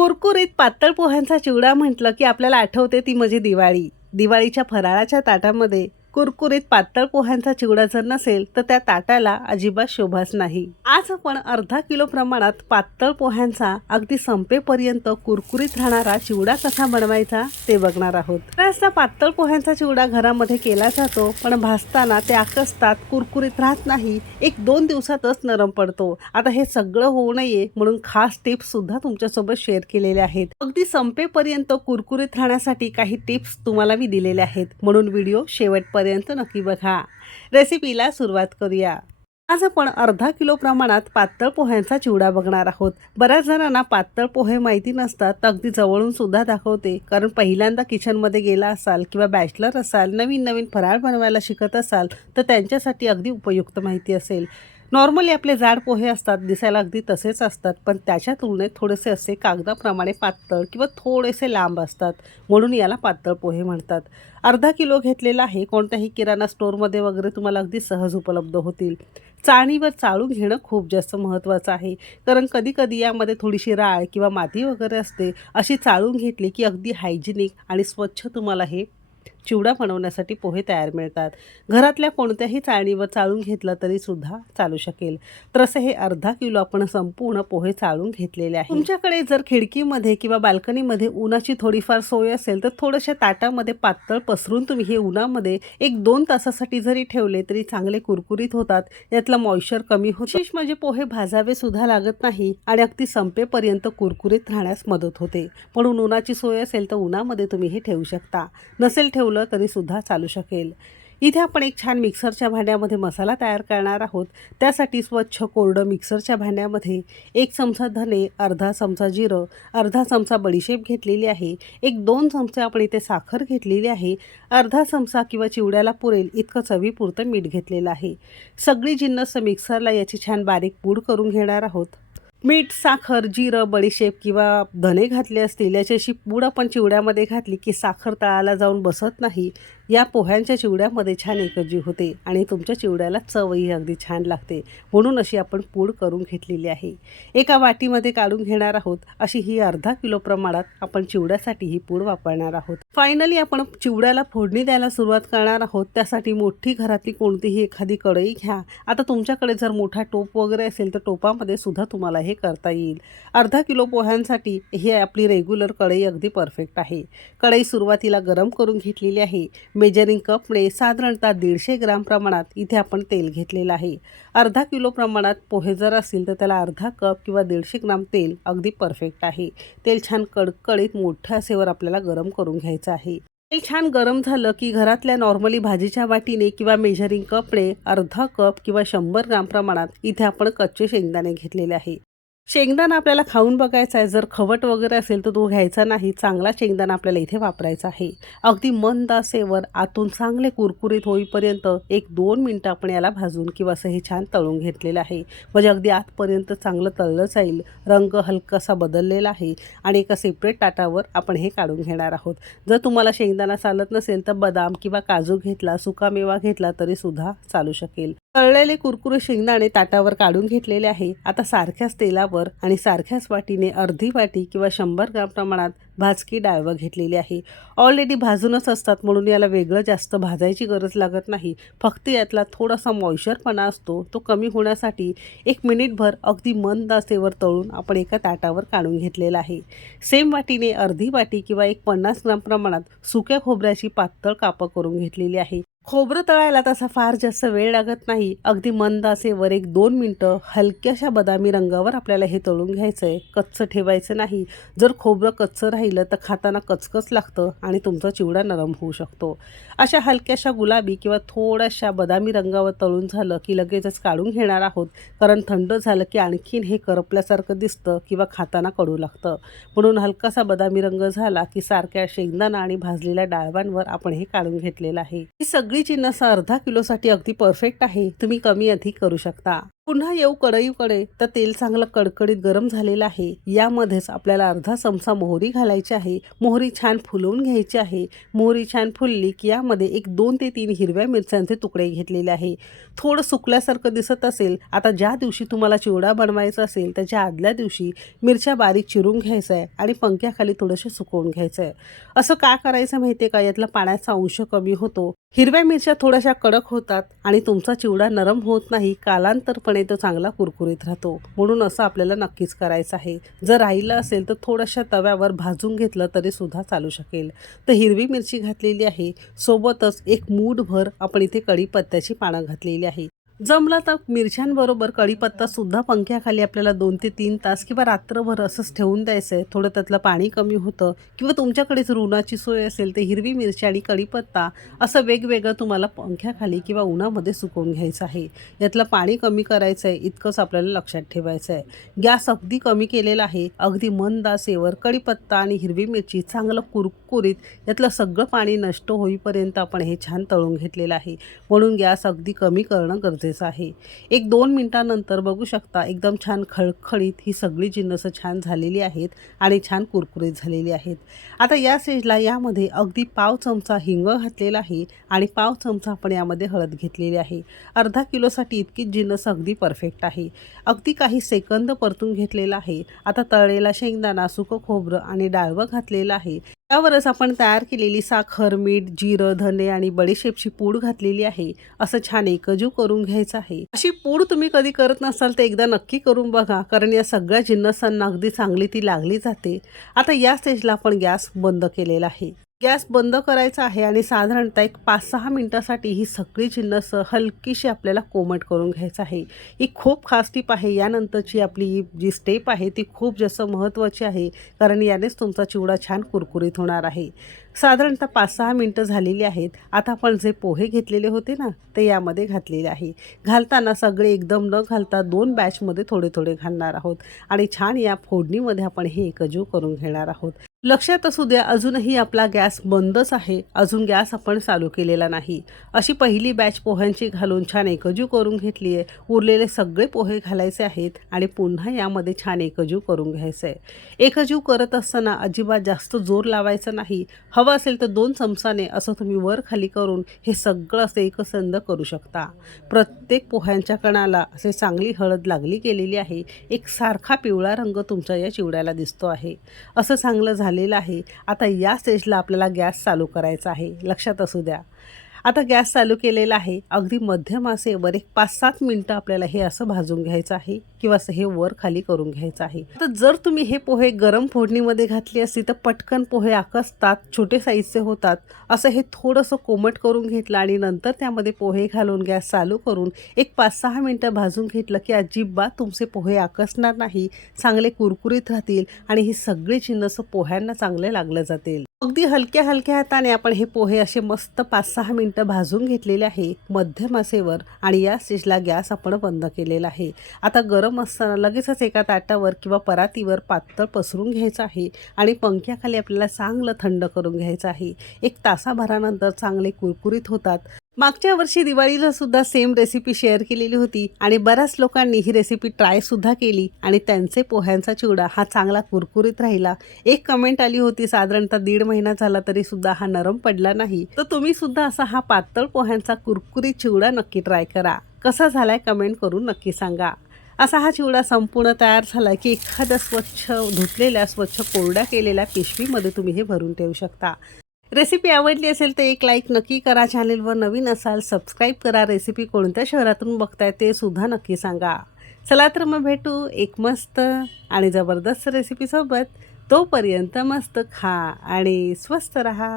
कुरकुरीत पातळ पोह्यांचा चिवडा म्हटलं की आपल्याला आठवते ती म्हणजे दिवाळी. दिवाळीच्या फराळाच्या ताटामध्ये कुरकुरीत पातळ पोह्यांचा चिवडा जर नसेल तर त्या ताटाला अजिबात शोभाच नाही. आज आपण अर्धा किलो प्रमाणात पातळ पोह्यांचा अगदी संपेपर्यंत कुरकुरीत राहणारा चिवडा कसा बनवायचा ते बघणार आहोत. बऱ्याचदा पातळ पोह्यांचा चिवडा घरामध्ये केला जातो, पण भाजताना ते आकसतात, कुरकुरीत राहत नाही, 1-2 दिवसातच नरम पडतो. आता हे सगळं होऊ नये म्हणून खास टिप्स सुद्धा तुमच्यासोबत शेअर केलेल्या आहेत. अगदी संपेपर्यंत कुरकुरीत राहण्यासाठी काही टिप्स तुम्हाला मी दिलेल्या आहेत, म्हणून व्हिडिओ शेवटपर्यंत नक्की बघा. रेसिपीला सुरुवात करूया. आज आपण अर्धा किलो प्रमाणात पातळ पोह्यांचा चिवडा बघणार आहोत. बऱ्याच जणांना पातळ पोहे माहिती नसतात, तर अगदी जवळून सुद्धा दाखवते, कारण पहिल्यांदा किचनमध्ये गेला असाल किंवा बॅचलर असाल, नवीन नवीन फराळ बनवायला शिकत असाल तर त्यांच्यासाठी अगदी उपयुक्त माहिती असेल. नॉर्मली आपले जाड पोहे असतात, दिसायला अगदी तसेच असतात, पण त्याच्या तुलनेत थोडेसे असे कागदाप्रमाणे पातळ किंवा थोडेसे लांब असतात, म्हणून याला पातळ पोहे म्हणतात. अर्धा किलो घेतलेला आहे. कोणत्याही किराणा स्टोअरमध्ये वगैरे तुम्हाला अगदी सहज उपलब्ध होतील. चाळणीवर चाळून घेणं खूप जास्त महत्त्वाचं आहे, कारण कधीकधी यामध्ये थोडीशी राळ किंवा माती वगैरे असते. अशी चाळून घेतली की अगदी हायजिनिक आणि स्वच्छ तुम्हाला हे चिवडा बनवण्यासाठी पोहे तयार मिळतात. घरातल्या कोणत्याही चाळणीवर चाळून घेतलं तरी सुद्धा चालू शकेल. तर असं हे अर्धा किलो आपण संपूर्ण पोहे चाळून घेतलेले आहे. तुमच्याकडे जर खिडकीमध्ये किंवा बाल्कनीमध्ये उन्हाची थोडीफार सोय असेल तर थोड्याशा ताटामध्ये पातळ पसरून तुम्ही हे उन्हामध्ये 1-2 तासासाठी जरी ठेवले तरी चांगले कुरकुरीत होतात. यातलं मॉइश्चर कमी होतं. विशेष म्हणजे पोहे भाजावे सुद्धा लागत नाही आणि अगदी संपेपर्यंत कुरकुरीत राहण्यास मदत होते. म्हणून उन्हाची सोय असेल तर उन्हामध्ये तुम्ही हे ठेवू शकता. नसेल ठेवलं तरी सुद्धा चालू शकेल. इथे आपण एक छान मिक्सरच्या भांड्यामध्ये मसाला तयार करणार आहोत. त्यासाठी स्वच्छ कोरडं मिक्सरच्या भांड्यामध्ये 1 चमचा धने, अर्धा चमचा जिरं, अर्धा चमचा बडीशेप घेतलेली आहे, 1-2 चमचे आपण इथे साखर घेतलेली आहे, अर्धा चमचा किंवा चिवड्याला पुरेल इतकं चवीपुरतं मीठ घेतलेलं आहे. सगळी जिन्नस मिक्सरला याची छान बारीक पूड करून घेणार आहोत. मीठ, साखर, जिरं, बडीशेप किंवा धने घातले असतील, याची अशी पूड आपण चिवड्यामध्ये घातली की साखर तळाला जाऊन बसत नाही. या पोह्यांच्या चिवड्यामध्ये छान एकजीव होते आणि तुमच्या चिवड्याला चवही अगदी छान लागते, म्हणून अशी आपण पूड करून घेतलेली आहे. एका वाटीमध्ये काढून घेणार आहोत. अशी ही अर्धा किलो प्रमाणात आपण चिवड्यासाठी ही पूड वापरणार आहोत. फायनली आपण चिवड्याला फोडणी द्यायला सुरुवात करणार आहोत. त्यासाठी मोठी घरातली कोणतीही एखादी कढई घ्या. आता तुमच्याकडे जर मोठा टोप वगैरे असेल तर टोपामध्ये सुद्धा तुम्हाला हे करता येईल. अर्धा किलो पोह्यांसाठी ही आपली रेग्युलर कढई अगदी परफेक्ट आहे. कढई सुरुवातीला गरम करून घेतलेली आहे. मेजरिंग कपने साधारणतः 150 ग्राम प्रमाणात इथे आपण तेल घेतलेलं आहे. अर्धा किलो प्रमाणात पोहे जर असतील तर त्याला अर्धा कप किंवा 150 ग्राम तेल अगदी परफेक्ट आहे. तेल छान कडकडीत मोठ्या आचेवर आपल्याला गरम करून घ्यायचं आहे. तेल छान गरम झालं की घरातल्या नॉर्मली भाजीच्या वाटीने किंवा मेजरिंग कपने अर्धा कप किंवा 100 ग्राम प्रमाणात इथे आपण कच्चे शेंगदाणे घेतलेले आहे. शेंगदाणा आपल्याला खाऊन बघायचा आहे. जर खवट वगैरे असेल तर तो घ्यायचा नाही. चांगला शेंगदाणा आपल्याला इथे वापरायचा आहे. अगदी मंद आचेवर आतून चांगले कुरकुरीत होईपर्यंत 1-2 मिनटं आपण याला भाजून किंवा असं हे छान तळून घेतलेलं आहे. म्हणजे अगदी आतपर्यंत चांगलं तळलं जाईल. रंग हलकासा बदललेला आहे आणि एका सेपरेट ताटावर आपण हे काढून घेणार आहोत. जर तुम्हाला शेंगदाणा चालत नसेल तर बदाम किंवा काजू घेतला, सुकामेवा घेतला तरी सुद्धा चालू शकेल. तळलेले कुरकुरीत शेंगदाणे ताटावर काढून घेतलेले आहे. आता सारख्याच तेलावर आणि सारख्याच वाटीने अर्धी वाटी किंवा 100 ग्राम प्रमाणात भाजकी डाळवं घेतलेली आहे. ऑलरेडी भाजूनच असतात, म्हणून याला वेगळं जास्त भाजायची गरज लागत नाही. फक्त यातला थोडासा मॉइश्चरपणा असतो, तो कमी होण्यासाठी 1 मिनिटभर अगदी मंद आचेवर तळून आपण एका ताटावर काढून घेतलेला आहे. सेम वाटीने अर्धी वाटी किंवा 50 ग्राम प्रमाणात सुक्या खोबऱ्याची पातळ कापं करून घेतलेली आहे. खोबरं तळायला तसा फार जास्त वेळ लागत नाही. अगदी मंद आचेवर 1-2 मिनटं हलक्याशा बदामी रंगावर आपल्याला हे तळून घ्यायचं आहे. कच्चं ठेवायचं नाही. जर खोबरं कच्चं राहिलं तर खाताना कचकच लागतं आणि तुमचा चिवडा नरम होऊ शकतो. अशा हलक्याशा गुलाबी किंवा थोड्याशा बदामी रंगावर तळून झालं की लगेचच काढून घेणार आहोत, कारण थंड झालं की आणखीन हे करपल्यासारखं दिसतं किंवा खाताना कडू लागतं. म्हणून हलकासा बदामी रंग झाला की सारख्या शेंगदाणा आणि भाजलेल्या डाळवांवर आपण हे काढून घेतलेलं आहे. ही सगळी जिन्नस अर्धा किलोसाठी अगदी परफेक्ट आहे. तुम्ही कमी अधिक करू शकता. पुन्हा येऊ कढईकडे तर तेल चांगलं कडकडीत गरम झालेलं आहे. यामध्येच आपल्याला अर्धा चमचा मोहरी घालायची आहे. मोहरी छान फुलवून घ्यायची आहे. मोहरी छान फुलली की यामध्ये एक 2 ते 3 हिरव्या मिरच्यांचे तुकडे घेतलेले आहे. थोडं सुकल्यासारखं दिसत असेल, आता ज्या दिवशी तुम्हाला चिवडा बनवायचा असेल त्याच्या आदल्या दिवशी मिरच्या बारीक चिरून घ्यायचं आहे आणि पंख्याखाली थोडंसं सुकवून घ्यायचं आहे. असं का करायचं माहिती आहे का? यातला पाण्याचा अंश कमी होतो. हिरव्या मिरच्या थोड्याशा कडक होतात आणि तुमचा चिवडा नरम होत नाही. कालांतरपणे तो चांगला कुरकुरीत राहतो. म्हणून असं आपल्याला नक्कीच करायचं आहे. जर राहिलं असेल तर थोड्याशा तव्यावर भाजून घेतलं तरी सुद्धा चालू शकेल. तर हिरवी मिरची घातलेली आहे. सोबतच एक मूठभर आपण इथे कढीपत्त्याची पानं घातलेली आहे. जमलं तर मिरच्यांबरोबर कढीपत्तासुद्धा पंख्याखाली आपल्याला 2 ते 3 तास किंवा रात्रभर असंच ठेवून द्यायचं आहे. थोडं त्यातलं पाणी कमी होतं किंवा तुमच्याकडेच रुणाची सोय असेल तर हिरवी मिरची आणि कढीपत्ता असं वेगवेगळं तुम्हाला पंख्याखाली किंवा उन्हामध्ये सुकवून घ्यायचं आहे. यातलं पाणी कमी करायचं आहे, इतकंच आपल्याला लक्षात ठेवायचं आहे. गॅस अगदी कमी केलेला आहे. अगदी मंद आचेवर कढीपत्ता आणि हिरवी मिरची चांगलं कुरकुरीत यातलं सगळं पाणी नष्ट होईपर्यंत आपण हे छान तळून घेतलेलं आहे. म्हणून गॅस अगदी कमी करणं गरजेचं आहे. 1-2 मिनिटांनंतर बघू शकता एकदम छान खळखळीत ही सगळी जिन्नसं छान झालेली आहेत आणि छान कुरकुरीत झालेली आहेत. आता या स्टेजला यामध्ये अगदी पाव चमचा हिंग घातलेला आहे आणि पाव चमचा आपण यामध्ये हळद घेतलेली आहे. अर्धा किलोसाठी इतकीच जिन्नस अगदी परफेक्ट आहे. अगदी काही सेकंद परतून घेतलेला आहे. आता तळलेला शेंगदाणा, सुकं खोबरं आणि डाळवं घातलेलं आहे. त्यावरच आपण तयार केलेली साखर, मीठ, जिरं, धने आणि बडीशेपची पूड घातलेली आहे. असं छान एकजीव करून घ्यायचं आहे. अशी पूड तुम्ही कधी करत नसाल तर एकदा नक्की करून बघा, कारण या सगळ्या जिन्नसांना अगदी चांगली ती लागली जाते. आता या स्टेजला आपण गॅस बंद केलेला आहे. गॅस बंद करायचा आहे आणि साधारणतः एक 5-6 मिनिटासाठी ही सगळी जिन्नस हलकीशी आपल्याला कोमट करून घ्यायचं आहे. ही खूप खास टिप आहे. यानंतरची आपली जी स्टेप आहे ती खूप जास्त महत्त्वाची आहे, कारण यानेच तुमचा चिवडा छान कुरकुरीत होणार आहे. साधारणतः 5-6 मिनिटं झालेली आहेत. आता आपण जे पोहे घेतलेले होते ना ते यामध्ये घातलेले आहे. घालताना सगळे एकदम न घालता 2 बॅचमध्ये थोडे थोडे घालणार आहोत आणि छान या फोडणीमध्ये आपण हे एकजीव करून घेणार आहोत. लक्षात असू द्या, अजूनही आपला गॅस बंदच आहे. अजून गॅस आपण चालू केलेला नाही. अशी पहिली बॅच पोह्यांची घालून छान एकजीव करून घेतली आहे. उरलेले सगळे पोहे घालायचे आहेत आणि पुन्हा यामध्ये छान एकजीव करून घ्यायचं आहे. एकजीव करत असताना अजिबात जास्त जोर लावायचा नाही. हवं असेल तर 2 चमचाने असं तुम्ही वर खाली करून हे सगळं असं एकसंध करू शकता. प्रत्येक पोह्यांच्या कणाला असे चांगली हळद लागली गेलेली आहे. एक सारखा पिवळा रंग तुमच्या या चिवड्याला दिसतो आहे. असं चांगलं झालेलं आहे. आता या स्टेजला आपल्याला गॅस चालू करायचा आहे. लक्षात असू द्या. आता गॅस चालू केलेला आहे. अगदी मध्यम आचेवर एक 5-7 मिनिटं आपल्याला हे असं भाजून घ्यायचं आहे किंवा असं हे वर खाली करून घ्यायचं आहे. तर जर तुम्ही हे पोहे गरम फोडणीमध्ये घातली असती तर पटकन पोहे आकसतात, छोटे साईजचे होतात. असं हे थोडंसं कोमट करून घेतलं आणि नंतर त्यामध्ये पोहे घालून गॅस चालू करून एक 5-6 मिनिटं भाजून घेतलं की अजिबात तुमचे पोहे आकसणार नाही, चांगले कुरकुरीत राहतील आणि ही सगळी जिन्नस पोह्यांना चांगले लागले जातील. अगदी हलक्या हलक्या हाताने आपण हे पोहे असे मस्त 5-6 मिनिटं भाजून घेतलेले आहे मध्यम आचेवर आणि या स्टेजला गॅस आपण बंद केलेला आहे. आता गरम असताना लगेचच एका ताटावर किंवा परातीवर पातळ पसरून घ्यायचं आहे आणि पंख्याखाली आपल्याला चांगलं थंड करून घ्यायचं आहे. 1 तासाभरानंतर चांगले कुरकुरीत होतात. मागच्या वर्षी दिवाळीला सुद्धा सेम रेसिपी शेअर केलेली होती आणि बऱ्याच लोकांनी ही रेसिपी ट्रायसुद्धा केली आणि त्यांचे पोह्यांचा चिवडा हा चांगला कुरकुरीत राहिला. एक कमेंट आली होती, साधारणतः 1.5 महिना झाला तरी सुद्धा हा नरम पडला नाही. तर तुम्ही सुद्धा असा हा पातळ पोह्यांचा कुरकुरीत चिवडा नक्की ट्राय करा. कसा झालाय कमेंट करून नक्की सांगा. असा हा चिवडा संपूर्ण तयार झाला की एखाद्या स्वच्छ धुतलेल्या, स्वच्छ कोरड्या केलेल्या पिशवीमध्ये तुम्ही हे भरून ठेवू शकता. रेसिपी आवडली असेल तर एक लाईक नक्की करा. चॅनेलवर नवीन असाल सबस्क्राईब करा. रेसिपी कोणत्या शहरातून बघताय ते सुद्धा नक्की सांगा. चला तर मग भेटू एक मस्त आणि जबरदस्त रेसिपीसोबत. तोपर्यंत मस्त खा आणि स्वस्त रहा.